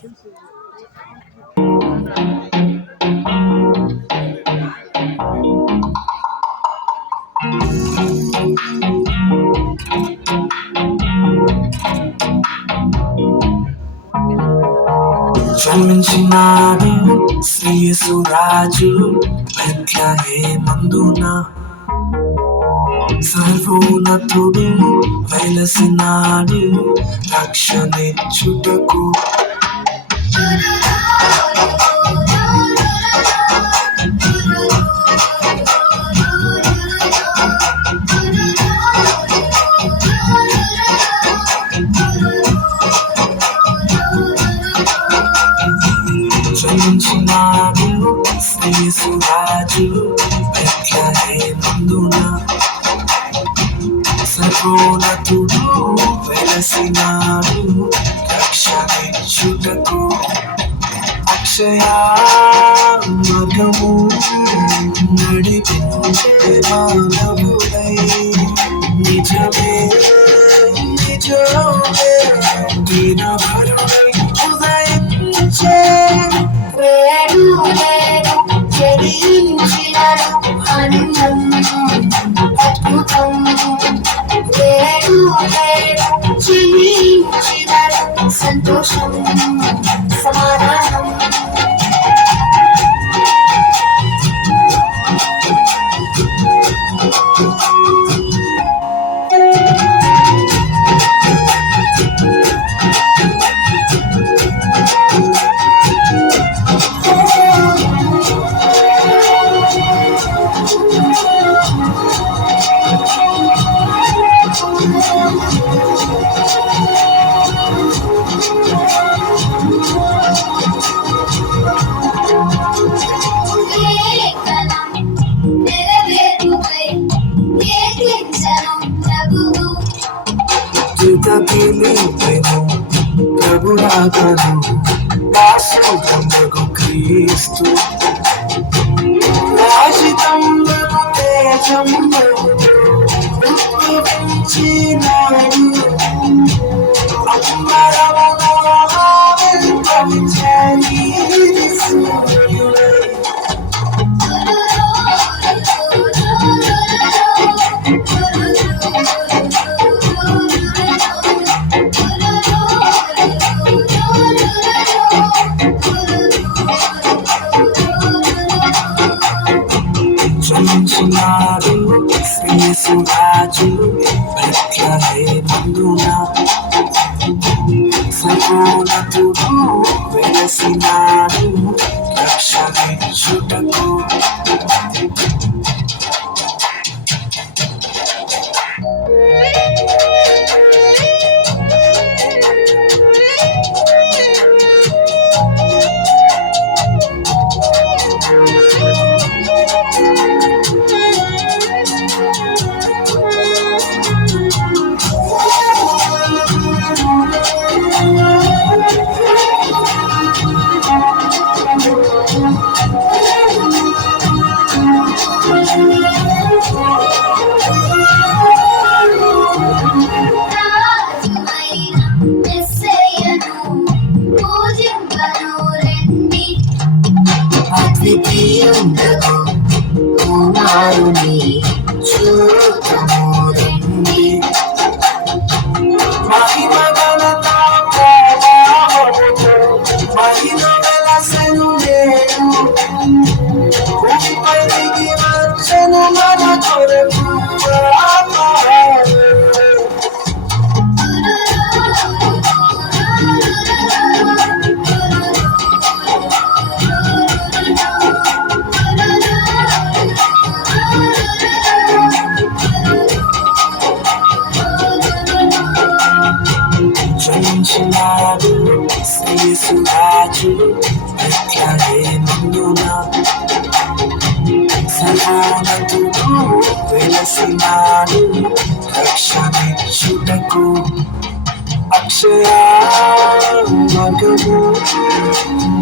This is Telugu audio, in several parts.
జన్మించినాడు శ్రీయేసురాజు బెత్లెహేమందున, సర్వోన్నతుడు వెలసినాడు రక్షణిచ్చుటకు. జన్మించినాడు శ్రీయేసురాజు బెత్లెహేమందున, సర్వోన్నతుడు వెలసినాడు రక్షణిచ్చుటకు. అక్షయ మార్గము నడిపించే మానవుడై, నిజమే నిజమే దీనవరుడై ఉదయించే. వేడు వేడు జయించినడు అన్నం అద్భుతం. వేడు వేడు జయించినడు సంతోషం సమాధానం. ప్రభురాగను వాసుకు క్రీస్తు, రాజితంలో తేజంలో ఉద్భవించినాడు. అంబరములో ఆవిర్భవించే సూర్యుడై, జన్మించినాడు శ్రీయేసురాజు బెత్లెహేమందున, సర్వోన్నతుడు వెలసినాడు రక్షణిచ్చుటకు. అద్వితీయుడగు కుమారుని చూద్దాము రండి. మహిమ ఘనత ప్రభావముతో మహిమ వెలసెను నేడు, భూమిపై దిగి వచ్చెను మన కొరకు జయించినాడు శ్రీయేసురాజు బెత్లెహేమందున, సర్వోన్నతుడు వెలసినాడు రక్షణిచ్చుటకు. అక్షయ మార్గము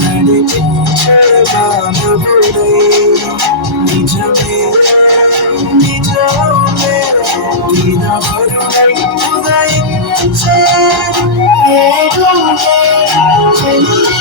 నడిపించే మానవుడై, నిజమే నిజమే దీనవరుడై ఉదయించే. వేడు వేడు